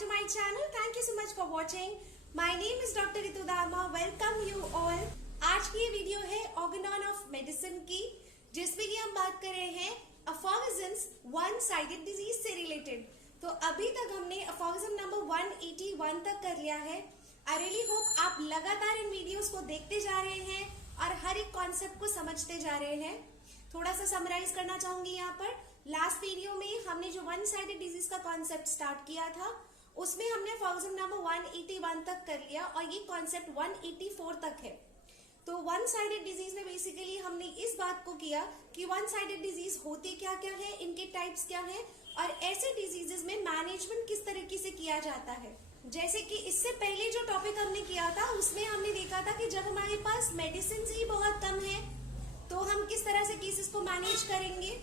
to my channel. Thank you so much for watching. My name is Dr. Ritu Dharma. Welcome you all. आज की ये video है Organon of medicine की, जिसमें कि हम बात कर रहे हैं अफॉक्सिम्स वन साइडेड डिजीज से रिलेटेड। तो अभी तक हमने अफॉक्सिम नंबर 181 तक कर लिया है। आई रियली होप आप लगातार इन वीडियोस को देखते जा रहे हैं और हर एक कॉन्सेप्ट को समझते जा रहे हैं। थोड़ा सा समराइज करना चाहूंगी यहाँ पर। लास्ट वीडियो में हमने जो वन साइडेड डिजीज का कॉन्सेप्ट स्टार्ट किया था, उसमें हमने अफॉक्सिम नंबर 181 तक कर लिया और ये कॉन्सेप्ट 184 तक है। तो वन साइडेड डिजीज में बेसिकली हमने इस बात को किया कि वन साइडेड डिजीज होते क्या क्या है, इनके टाइप्स क्या है और ऐसे डिजीजेस में मैनेजमेंट किस तरीके से किया जाता है। जैसे कि इससे पहले जो टॉपिक हमने किया था, उसमें हमने देखा था कि जब हमारे पास मेडिसिन ही बहुत कम है तो हम किस तरह से केसेस को मैनेज करेंगे।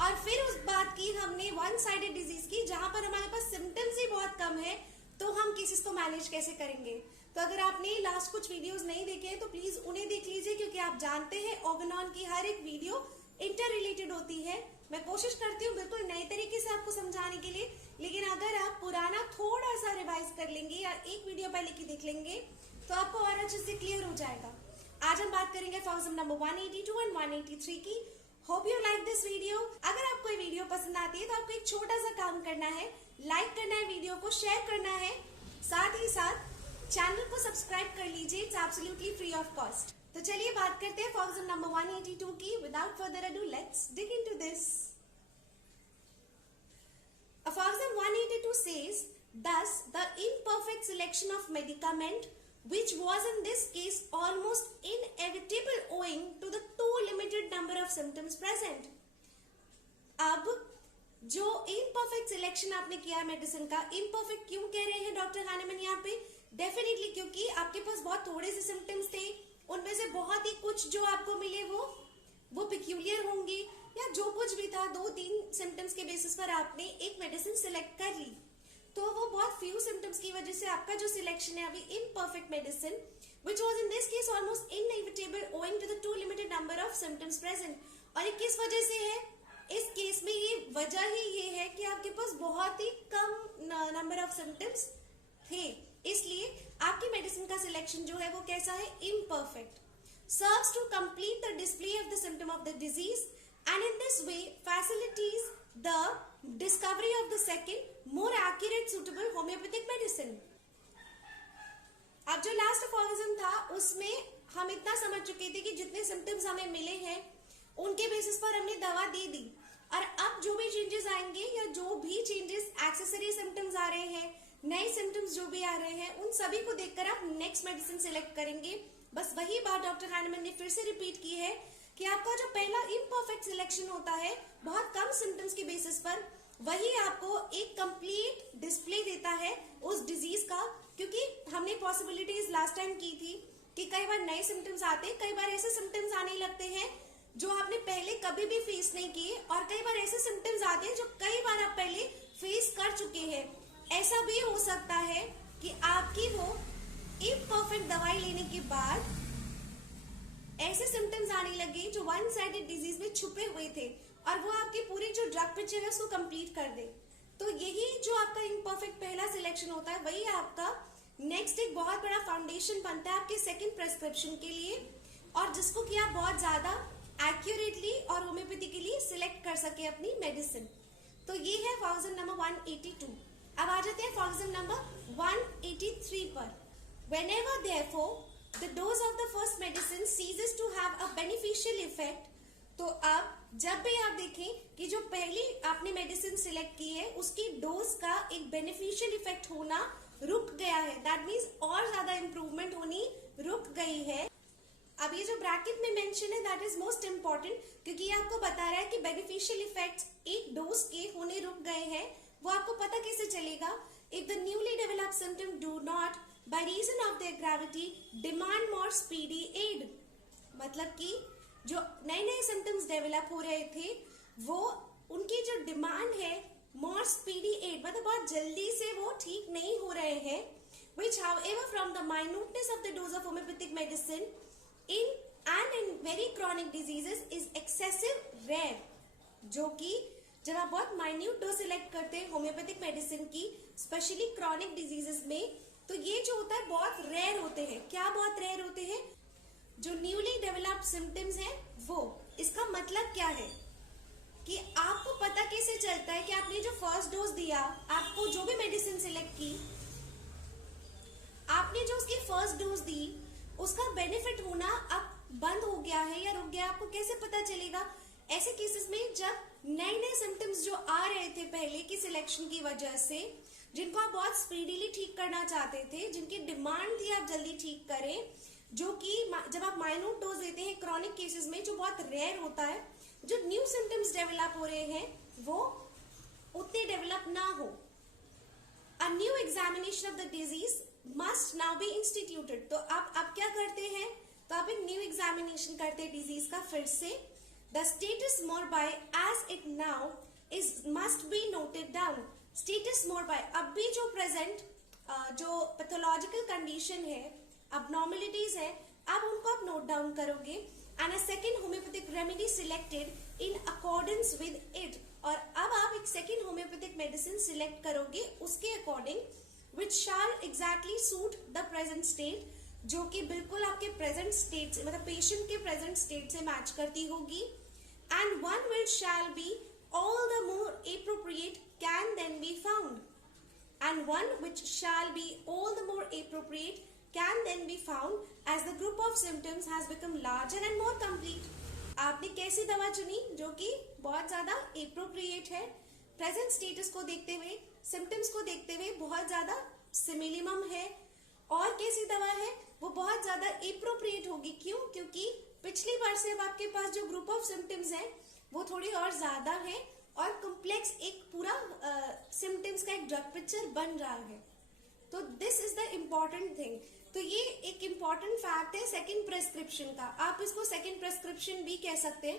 और फिर उस बात की हमने वन साइडेड डिजीज की, जहां पर हमारे पास सिम्टम्स ही बहुत कम है तो हम केसेस को मैनेज कैसे करेंगे। तो अगर आपने लास्ट कुछ वीडियोस नहीं देखे हैं तो प्लीज उन्हें देख लीजिए, क्योंकि आप जानते हैं ऑर्गेनॉन की हर एक वीडियो इंटर रिलेटेड होती है। मैं कोशिश करती हूँ बिल्कुल नए तरीके से आपको समझाने के लिए, लेकिन अगर आप पुराना थोड़ा सा रिवाइज कर लेंगे या एक वीडियो पहले की देख लेंगे तो आपको और अच्छे से क्लियर हो जाएगा। आज हम बात करेंगे अफॉक्सिम नंबर 182 एंड 183 की। Hope you like this video. अगर आपको ये वीडियो पसंद आती है तो आपको एक छोटा सा काम करना है, लाइक करना है, वीडियो को शेयर करना है, साथ ही साथ चैनल को सब्सक्राइब कर लीजिए। It's absolutely free of cost. तो चलिए बात करते हैं अफॉक्सिम नंबर 182 की। Without further ado let's dig into this. Afoxim 182 says, thus the imperfect selection of medicament, which was in this case almost inevitable owing to the too limited number of symptoms present. अब जो imperfect selection आपने किया है medicine का, imperfect क्यों कह रहे हैं डॉक्टर हानेमन यहाँ पे? डेफिनेटली क्योंकि आपके पास बहुत थोड़े से सिम्टम्स थे, उनमें से बहुत ही कुछ जो आपको मिले वो पिक्यूलियर होंगे, या जो कुछ भी था 2-3 सिम्टम्स के बेसिस पर आपने एक मेडिसिन सिलेक्ट कर ली, तो वो बहुत फ्यू सिम्टम्स की वजह से आपका जो सिलेक्शन है अभी imperfect medicine, which was in this case almost inevitable owing to the too limited number of symptoms present। और ये किस वजह से है? इस केस में ये वजह ही ये है कि आपके पास बहुत ही कम नंबर ऑफ सिम्टम्स थे, इसलिए आपकी मेडिसिन का सिलेक्शन जो है वो कैसा है? Imperfect. serves to complete the display of the symptom of the disease and in this way facilitates the discovery of the second more accurate suitable homeopathic medicine। अब जो लास्ट अफॉक्सिम था उसमें हम इतना समझ चुके थे कि जितने सिम्टम्स हमें मिले हैं उनके बेसिस पर हमने दवा दे दी, और अब जो भी चेंजेस आएंगे या जो भी चेंजेस एक्सेसरी सिम्टम्स आ रहे हैं, नए सिम्टम्स जो भी आ रहे हैं, उन सभी को देखकर आप नेक्स्ट मेडिसिन सिलेक्ट करेंगे। बस वही बात डॉक्टर हानेमन ने फिर से रिपीट की है कि आपका जो पहला इम्परफेक्ट सिलेक्शन होता है बहुत कम सिम्टम्स के बेसिस पर, वही आपको एक कंप्लीट डिस्प्ले देता है उस डिजीज का। क्योंकि हमने पॉसिबिलिटीज लास्ट टाइम की थी कि कई बार नए सिम्टम्स आते, कई बार ऐसे सिम्टम्स आने लगते हैं जो आपने पहले कभी भी फेस नहीं किए, और कई बार ऐसे सिम्टम्स आते हैं जो कई बार आप पहले फेस कर चुके हैं। ऐसा भी हो सकता है कि आपकी वो इम्परफेक्ट दवाई लेने के बाद ऐसे सिम्टम्स आने लगे जो वन साइडेड डिजीज में छुपे हुए थे, और वो आपकी पूरी जो ड्रग पिक्चर है उसको कंप्लीट कर दे। तो यही जो आपका इम्परफेक्ट पहला सिलेक्शन होता है, वही आपका नेक्स्ट एक बहुत बड़ा फाउंडेशन बनता है आपके सेकंड प्रेस्क्रिप्शन के लिए, और जिसको कि आप बहुत ज्यादा एक्यूरेटली और होम्योपैथिकली सिलेक्ट कर सके अपनी मेडिसिन। तो ये है अफॉक्सिम नंबर 182। अब आ जाते हैं अफॉक्सिम नंबर 183 पर। Whenever therefore the dose of the first medicine ceases to have a beneficial effect, तो अब जब भी आप देखें कि जो पहली आपने मेडिसिन सिलेक्ट की है उसकी डोज का एक बेनिफिशियल इफेक्ट होना रुक गया है, दैट मीन्स और ज्यादा इंप्रूवमेंट होनी रुक गई है। अब ये जो ब्रैकेट में मेंशन है दैट इज मोस्ट इम्पोर्टेंट, क्योंकि ये आपको बता रहा है कि बेनिफिशियल इफेक्ट्स एक डोज के होने रुक गए हैं। वो आपको पता कैसे चलेगा? If the newly developed symptom do not by reason of their gravity demand more speedy aid। मतलब कि जो नए नए सिम्टम्स डेवलप हो रहे थे वो उनकी जो डिमांड है more speedy aid, मतलब बहुत जल्दी से वो ठीक नहीं हो रहे हैं, which however from the minuteness of the dose of homeopathic medicine in very chronic diseases is excessive rare। जो कि जब आप बहुत माइन्यूट डोज सिलेक्ट करते हैं होम्योपैथिक मेडिसिन की, स्पेशली क्रॉनिक डिजीजेस में, तो ये जो होता है बहुत रेयर होते हैं। क्या बहुत रेयर होते हैं? जो न्यूली डेवलप्ड सिम्टम्स हैं वो। इसका मतलब क्या है कि आपको पता कैसे चलता है कि आपने जो फर्स्ट डोज दिया, आपको जो भी मेडिसिन सिलेक्ट की, आपने जो उसकी फर्स्ट डोज दी, उसका बेनिफिट होना अब बंद हो गया है या रुक गया, आपको कैसे पता चलेगा? ऐसे केसेस में जब नए नए सिम्टम्स जो आ रहे थे पहले की सिलेक्शन की वजह से, जिनको आप बहुत स्पीडीली ठीक करना चाहते थे, जिनकी डिमांड थी आप जल्दी ठीक करें, जो कि जब आप माइन्यूट डोज देते हैं क्रॉनिक केसेस में, जो बहुत रेयर होता है, जो न्यू सिम्टम्स डेवलप हो रहे हैं वो उतने डेवलप ना हो। A new examination of the disease must now B instituted. तो आप क्या करते हैं? तो आप एक न्यू एग्जामिनेशन करते हैं डिजीज का फिर से। The status morbi as it now is must be noted down. Status morbi, अब भी जो प्रेजेंट जो पैथोलॉजिकल कंडीशन है, abnormalities है, अब उनको आप नोट डाउन करोगे। And a second homeopathic remedy selected in accordance with it, और अब आप एक सेकेंड होम्योपैथिक मेडिसिन सिलेक्ट करोगे उसके according, which shall exactly suit the present state, जो कि बिल्कुल आपके प्रेजेंट स्टेट से, मतलब पेशेंट के प्रेजेंट स्टेट से मैच करती होगी। And one which shall be all the more appropriate can then be found, and one which shall be all the more appropriate can then be found as the group of symptoms has become larger and more complete। आपने कैसी दवा चुनी जो कि बहुत ज्यादा appropriate है, present status को देखते हुए, सिम्टम्स को देखते हुए बहुत ज्यादा सिमिलिमम है, और कैसी दवा है वो बहुत ज्यादा एप्रोप्रिएट होगी। क्यों? क्योंकि पिछली बार से अब आपके पास जो ग्रुप ऑफ सिम्टम्स है वो थोड़ी और ज्यादा है और कॉम्प्लेक्स एक पूरा सिम्टम्स का एक ड्रग पिक्चर बन रहा है। तो this is the important thing. तो ये एक इम्पोर्टेंट फैक्ट है सेकंड प्रेस्क्रिप्शन का। आप इसको सेकंड प्रेस्क्रिप्शन भी कह सकते हैं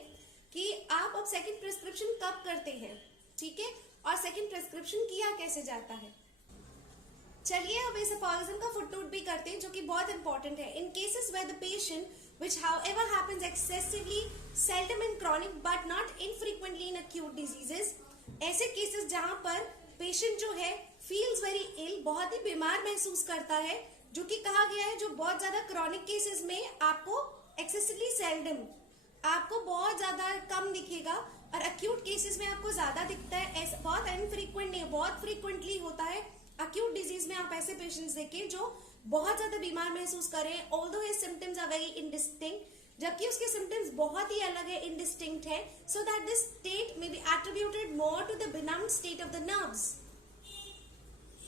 कि आप अब सेकंड प्रेस्क्रिप्शन कब करते हैं, ठीक है, और सेकंड प्रेस्क्रिप्शन किया कैसे जाता है। चलिए अब इस अफॉरिज्म का फुटनोट भी करते हैं जो कि बहुत इंपॉर्टेंट है। In cases where the patient which however happens excessively seldom in chronic but not infrequently in acute diseases, ऐसे केसेस जहां पर पेशेंट जो है feels very ill, बहुत ही बीमार महसूस करता है, जो कि कहा गया है जो बहुत ज्यादा क्रॉनिक केसेस में आपको excessively seldom, आपको बहुत ज्यादा कम दिखेगा, और अक्यूट केसेस में आपको ज्यादा दिखता है। ऐसा बहुत अनफ्रीक्वेंट नहीं, बहुत फ्रीक्वेंटली होता है। अक्यूट डिजीज में आप ऐसे पेशेंट्स देखें जो बहुत ज्यादा बीमार महसूस करें, although his symptoms are very indistinct, जबकि उसके सिम्टम्स बहुत ही अलग है, इंडिस्टिंक्ट है, so that this state may be attributed more to the benumbed state of the nerves.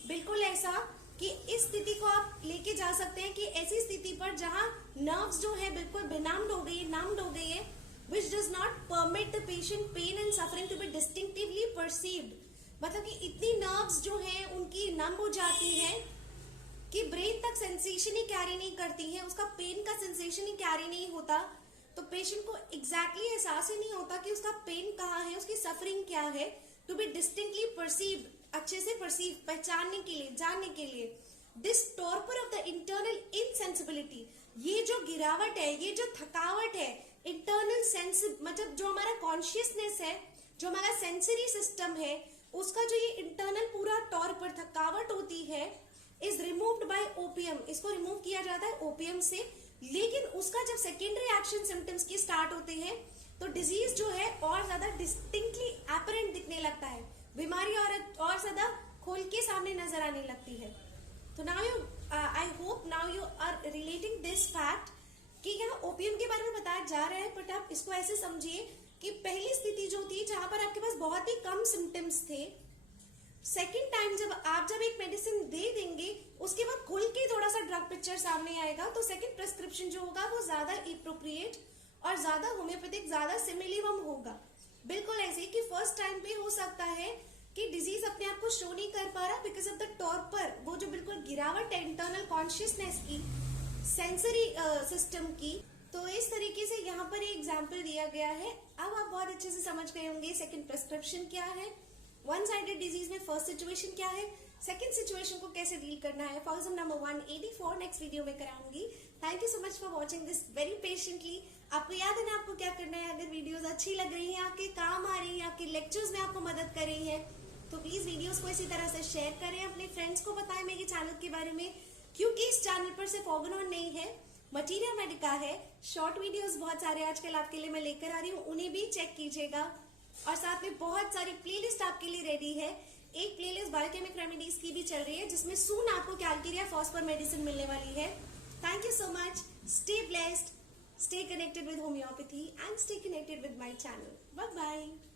बिल्कुल ऐसा कि इस स्थिति को आप लेके जा सकते हैं कि ऐसी स्थिति पर जहां नर्व्स जो है बिल्कुल बेनाउंड हो गई है, नम्ड हो गई है, which does not permit the patient pain and suffering to be distinctively perceived। मतलब कि इतनी नर्व्स जो हैं उनकी नम हो जाती हैं कि ब्रेन तक सेंसेशन ही कैरी नहीं करती है, उसका पेन का सेंसेशन ही कैरी नहीं होता, तो पेशेंट को एग्जैक्टली एहसास ही नहीं होता कि उसका पेन कहाँ है, उसकी सफरिंग क्या है, टू बी डिस्टिंक्टली परसीव्ड, अच्छे से परसीव, पहचानने के लिए, जानने के लिए। This torpor of the internal insensibility, ये जो गिरावट है, ये जो थकावट है, इंटरनल सेंस, मतलब जो हमारा कॉन्शियसनेस है, जो हमारा सेंसरी सिस्टम है, उसका जो ये इंटरनल पूरा टॉर्पर, थकावट होती है, इज रिमूव्ड बाय ओपीएम। इसको रिमूव किया जाता है ओपीएम से, लेकिन उसका जब सेकेंडरी एक्शन सिम्टम्स की स्टार्ट होते हैं तो डिजीज जो है और ज्यादा डिस्टिंक्टली एपरेंट दिखने लगता है, बीमारी और ज्यादा खोल के सामने नजर आने लगती है। तो now you, I hope now you are relating this fact कि यहाँ ओपीएम के बारे में बताया जा रहा है, बट आप इसको ऐसे समझिए कि पहली स्थिति जो थी जहां पर आपके पास बहुत ही कम सिम्टम्स थे, सेकेंड टाइम जब एक मेडिसिन दे देंगे उसके बाद खुल के थोड़ा सा ड्रग पिक्चर सामने आएगा, तो सेकेंड प्रेस्क्रिप्शन जो होगा वो ज्यादा एप्रोप्रिएट और ज्यादा होम्योपैथिक, ज्यादा सिमिलिमम होगा। बिल्कुल ऐसे कि फर्स्ट टाइम पे हो सकता है कि डिजीज अपने आप को शो नहीं कर पा रहा बिकॉज ऑफ द टॉर्पर, वो जो बिल्कुल गिरावट है इंटरनल कॉन्शियसनेस की, सेंसरी सिस्टम की। तो इस तरीके से यहाँ पर एक एग्जाम्पल दिया गया है। अब आप बहुत अच्छे से समझ गए होंगे सेकेंड प्रेस्क्रिप्शन क्या है, वन साइडेड डिजीज में फर्स्ट सिचुएशन क्या है, सेकंड सिचुएशन को कैसे डील करना है। फॉर नंबर 184 नेक्स्ट वीडियो में कराऊंगी। Thank you so much for watching this very patiently. आपको याद है ना आपको क्या करना है, अगर वीडियोस अच्छी लग रही है, आपके काम आ रही है, आपके लेक्चर्स में आपको मदद कर रही है, तो प्लीज वीडियोस को इसी तरह से शेयर करें, अपने फ्रेंड्स को बताएं मेरे चैनल के बारे में, क्योंकि इस चैनल पर सिर्फ ऑर्गन नहीं है, मटीरिया मेडिका है, शॉर्ट वीडियोस बहुत सारे आजकल आपके लिए मैं लेकर आ रही हूँ, उन्हें भी चेक कीजिएगा। और साथ में बहुत सारी प्लेलिस्ट आपके लिए रेडी है। एक प्लेलिस्ट बायोकेमिक रेमेडीज की भी चल रही है, जिसमें सून आपको कैल्केरिया फॉस्फर मेडिसिन मिलने वाली है। Thank you so much, stay blessed, stay connected with homeopathy and stay connected with my channel. Bye bye.